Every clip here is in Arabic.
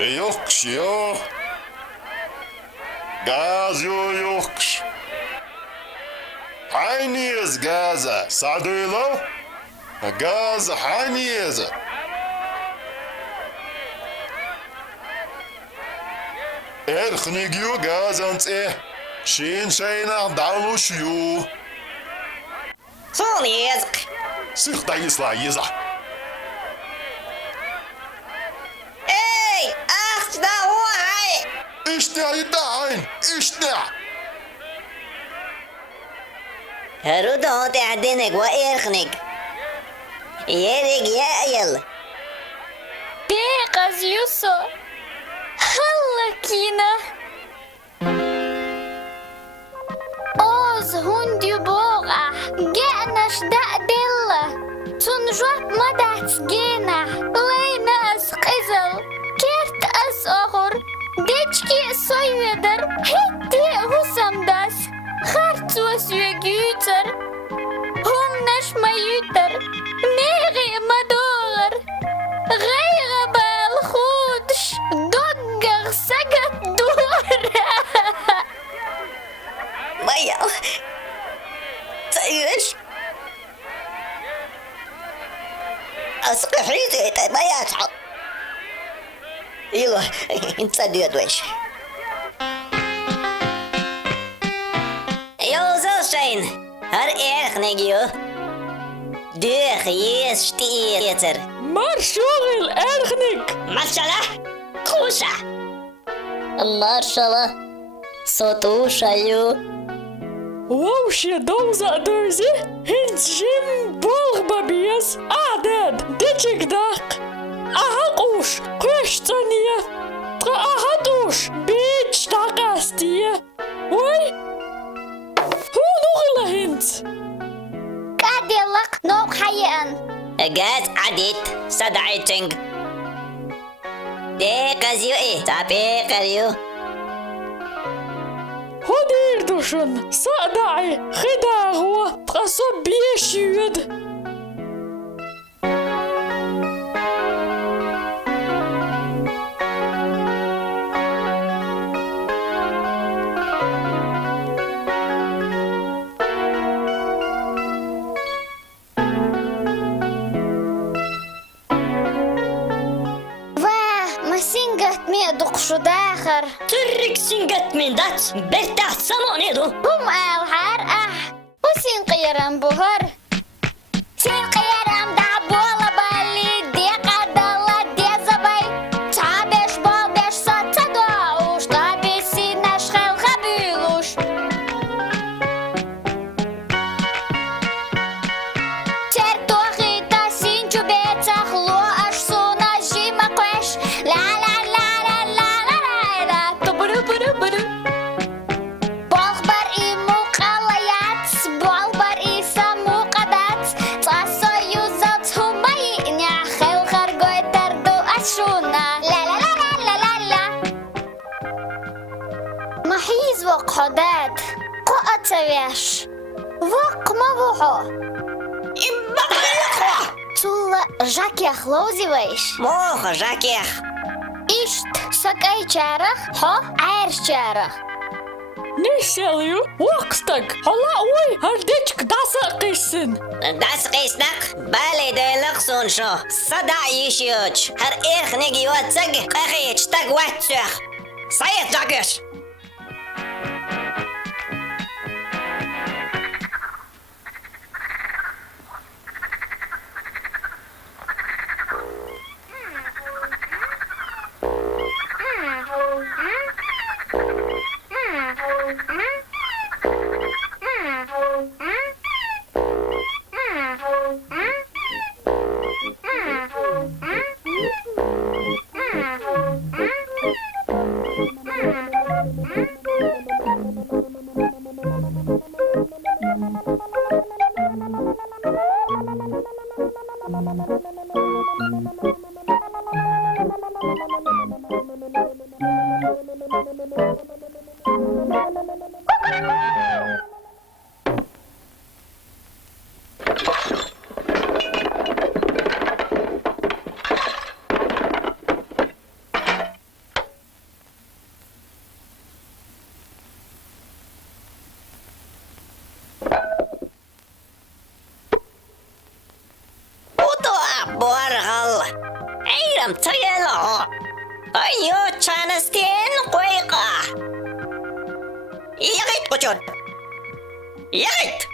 Yokş yok. Gaz yokş. Hayniyiz gaza. Sadıyla. Gaz hayniyiz. Aьрханиг юу газ анцээ. Шин шайнах давлуш юу. Сол язык. Сых дайсла еза. Эй, ахчда уай. İşte aydan. İşte. Рудо تعدنك وإرخنك يرق يأيل Теказ юсо. Хalla кина. Oz hundi boğa. Gänaş da dilla. Tunjot madats gena. Leyna as qizil. Kert as oğur. Deçki soyvedir. Hitti husamdas. Hartsuas yügüter. Humnaş mayüter. Meri mador. غير بالخودش دقر سقط دور ميا تيش أسقحي زيت ما يصحى يلا انت ديت ويش يوزو شين هر إرخنيج يو ديخ يس شتيتر مار شغل أرخنق مرشلة خوشة مرشلة سطوشة يو ووشي دوزة درزي هنجم بلغ بابيس أعداد ديجيك داق أهقوش قيش تانية أهدوش بيتش داقاستية وي هو نغلى هنت قاعد يلق نوق حيان جاز عديت صدعتنج ديقزيو إيه تابيقريو هدير دوشن صدعي خداغوة تقصب بيشيود شو داخر ترك سنقت من دات برتاح سمونيدو هم الحار وسين قيران بهر سين قيران دعبولا بالي دي قدالة دي زباي تعبش بالبش ستدعوش طابي سيناش خل خبيلوش ترتوخي تاسين جو بيتخلو أشسونا جيما قوش لا لا حداد قوة ويش وق مبوحو إمبقلقوا تولا جاكيخ لوزي ويش موخ جاكيخ إشت سكاي جارخ هو عير جارخ نيشاليو وقتك هلا وي هرديتك داسا قيسن داس قيسنق بالي ديلق سونشو صدع يشيوش هر إرخنق يواتسق قخيش تق واتسوخ صيت جاكيش بورغل عيرم تيلا أيو تشانستين قويقة يغيت قجون يغيت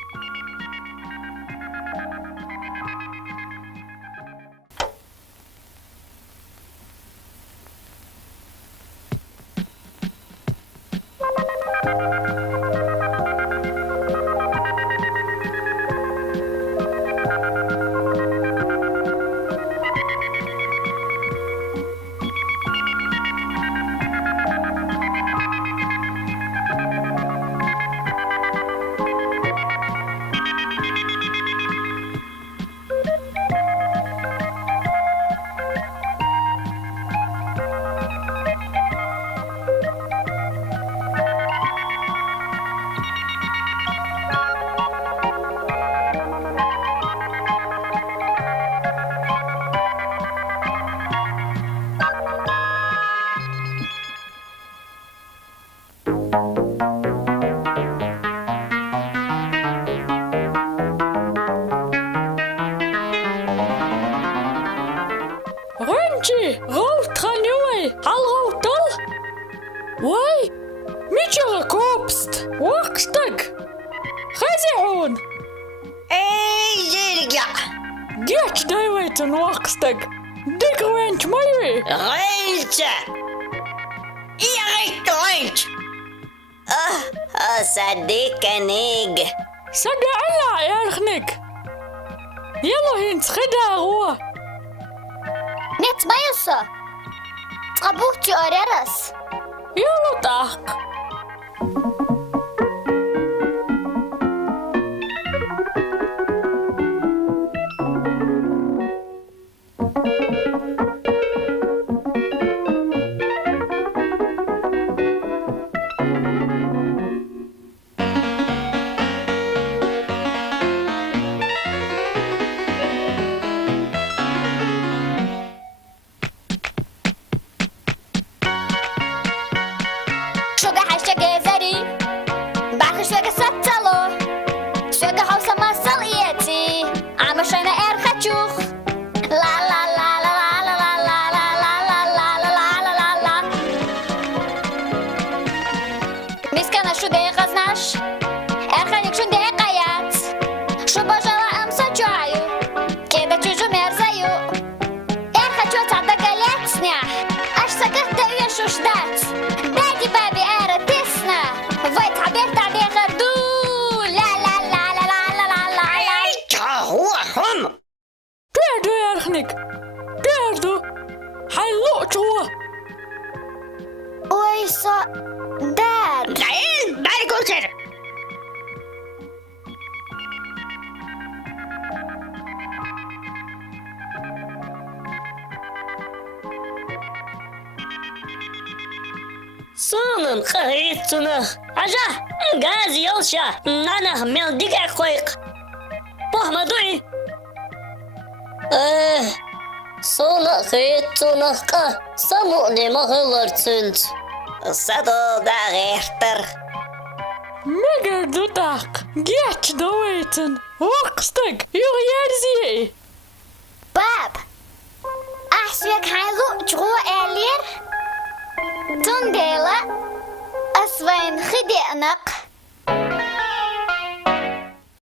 رنجي غوت خانيوي هالغوتل واي ميجا كوبست وقتك خزعون اي جيرجع جيت دايويتن وقتك ديك وينت مايوي غيلت يغيت غيلت صديقنيج سدع الله يا أيرخنيج يلا هنت خدا هو نت ما يسا تقبوتي أوريرس يلا طاق أيرخنيج قاعدو حيلوت هو ويسا دار العين بعد قلت صونن خريطنا عجا غاز يوشا نانا ميل ديك قويق بوه مدوي صونا خريطنا قا سموني مغلرتنت صدو دا غيرتر مقردو طاق جيت دويتن وقتك يغيرزي باب أحسوك حيلو جغو إلير تنديلا أسوين خدينق